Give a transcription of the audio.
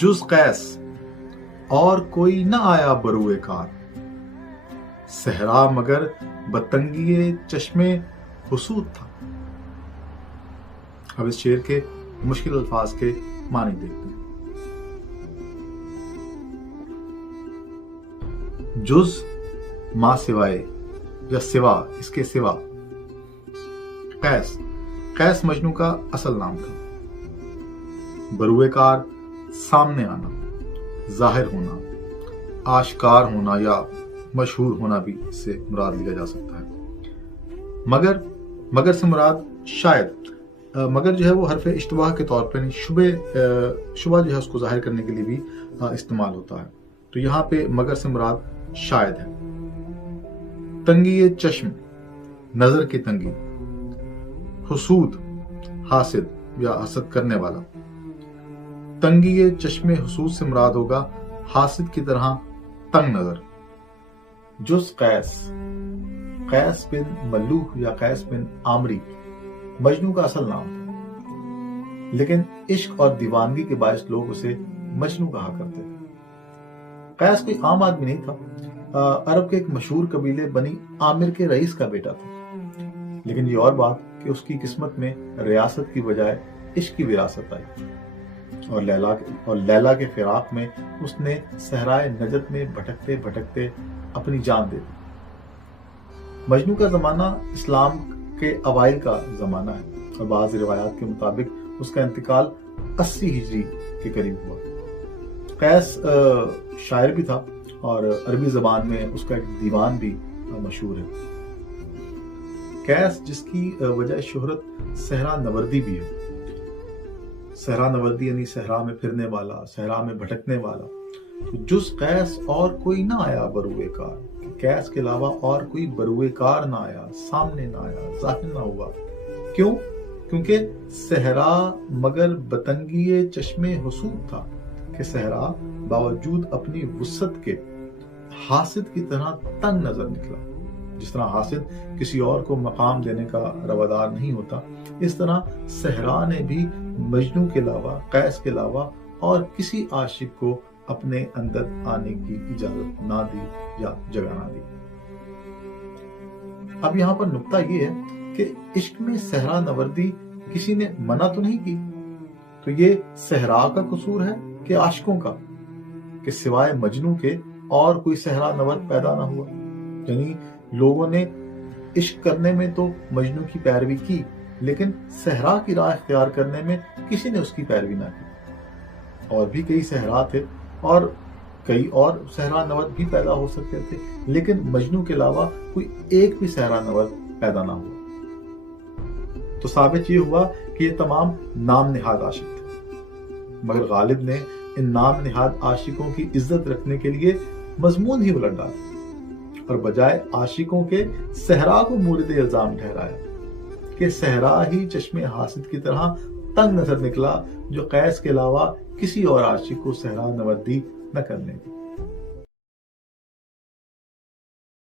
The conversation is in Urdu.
جز قیس اور کوئی نہ آیا بروئے کار، صحرا مگر بتنگی چشم حسود تھا۔ اب اس شعر کے مشکل الفاظ کے معنی دیکھتے ہیں۔ جز ما سوائے یا سوا، اس کے سوا۔ قیس، قیس مجنوں کا اصل نام تھا۔ بروئے کار، سامنے آنا، ظاہر ہونا، آشکار ہونا یا مشہور ہونا بھی اس سے مراد لیا جا سکتا ہے۔ مگر سے مراد شاید، مگر جو ہے وہ حرف اشتباہ کے طور پر شبہ جو ہے اس کو ظاہر کرنے کے لیے بھی استعمال ہوتا ہے، تو یہاں پہ مگر سے مراد شاید ہے۔ تنگی چشم، نظر کی تنگی۔ حسود، حاسد یا حسد کرنے والا۔ تنگی چشم حسود سے مراد ہوگا حاسد کی طرح تنگ نظر۔ جز قیس، قیس بن ملوح یا قیس بن عامری مجنوں کا اصل نام تھا، لیکن عشق اور دیوانگی کے باعث لوگ اسے مجنوں کہا کرتے تھے۔ قیس کوئی عام آدمی نہیں تھا، عرب کے ایک مشہور قبیلے بنی عامر کے رئیس کا بیٹا تھا، لیکن یہ اور بات کہ اس کی قسمت میں ریاست کی بجائے عشق کی وراثت آئی، اور لیلا کے فراق میں اس نے صحرائے نجد میں بھٹکتے بھٹکتے اپنی جان دے دی۔ مجنوں کا زمانہ اسلام کے اوائل کا زمانہ ہے، اور بعض روایات کے مطابق اس کا انتقال 80 ہجری کے قریب ہوا۔ قیس شاعر بھی تھا، اور عربی زبان میں اس کا ایک دیوان بھی مشہور ہے۔ قیس جس کی وجہ شہرت صحرا نوردی بھی ہے۔ صحرا نوردی یعنی صحرا میں پھرنے والا، صحرا میں بھٹکنے والا۔ جز قیس اور کوئی نہ آیا بروئے کار، قیس کے علاوہ اور کوئی بروئے کار نہ آیا، سامنے نہ آیا، ظاہر نہ ہوا۔ کیوں؟ کیونکہ صحرا مگر بتنگی چشم حسود تھا، کہ صحرا باوجود اپنی وسعت کے حاسد کی طرح تنگ نظر نکلا۔ جس طرح حاسد کسی اور کو مقام دینے کا روادار نہیں ہوتا، اس طرح صحرا نے بھی مجنوں کے علاوہ، قیس کے علاوہ اور کسی عاشق کو اپنے اندر آنے کی اجازت نہ دی یا جگہ نہ دی۔ اب یہاں پر نقطہ یہ ہے کہ عشق میں صحرا نوردی کسی نے منع تو نہیں کی، تو یہ صحرا کا قصور ہے کہ عاشقوں کا، کہ سوائے مجنوں کے اور کوئی صحرا نورد پیدا نہ ہوا؟ یعنی لوگوں نے عشق کرنے میں تو مجنوں کی پیروی کی، لیکن صحرا کی راہ اختیار کرنے میں کسی نے اس کی پیروی نہ کی۔ اور بھی کئی صحرا تھے، اور کئی اور صحرا نورد بھی پیدا ہو سکتے تھے، لیکن مجنوں کے علاوہ کوئی ایک بھی صحرا نورد پیدا نہ ہوا۔ تو ثابت یہ ہوا کہ یہ تمام نام نہاد عاشق تھے، مگر غالب نے ان نام نہاد عاشقوں کی عزت رکھنے کے لیے مضمون ہی الٹ ڈالا، اور بجائے عاشقوں کے صحرا کو مورد الزام ٹھہرایا، کہ صحرا ہی چشم حاسد کی طرح تنگ نظر نکلا، جو قیس کے علاوہ کسی اور عاشق کو صحرا نوردی نہ کرنے دی۔